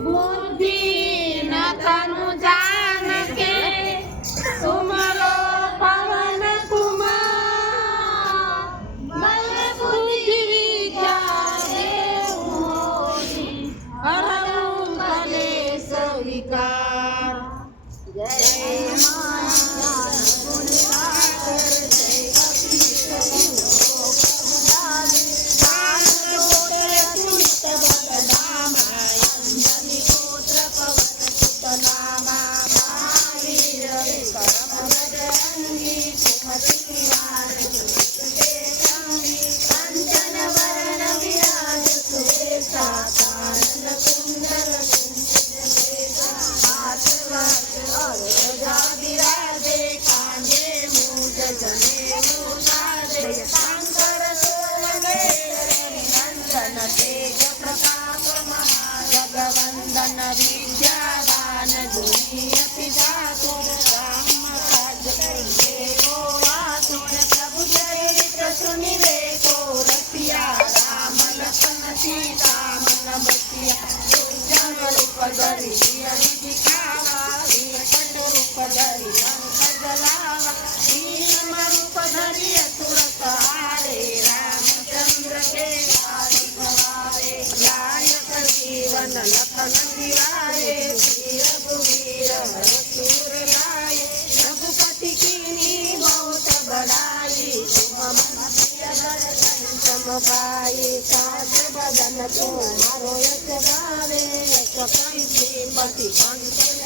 बुद्धि न तनु जान के तुमरो पवन कुमार बल बुद्धि विद्या देवोरी हरऊ कलेश विकार जय माता गुण सागर जय जगवंदन विद्यावान गुणियति जातुर राम काज देवो आतुर प्रभु चरित्र सुनिवे को रसिया राम लखन सीता मन बसिया जन रूप धरि हरि दिखावा विकट रूप धरि लंक जलावा भीम रूप धरि असुर सहारे रामचंद्र के काज सवारे लायक जीवन लखन दिवाए वीर रघुवीर रसूर लाए रघुपति कीनी बहुत बड़ाई तुम मन प्रिय दर्शन सम पाए सास बदन तुम्हारो यश गावे यश कई पति कंठ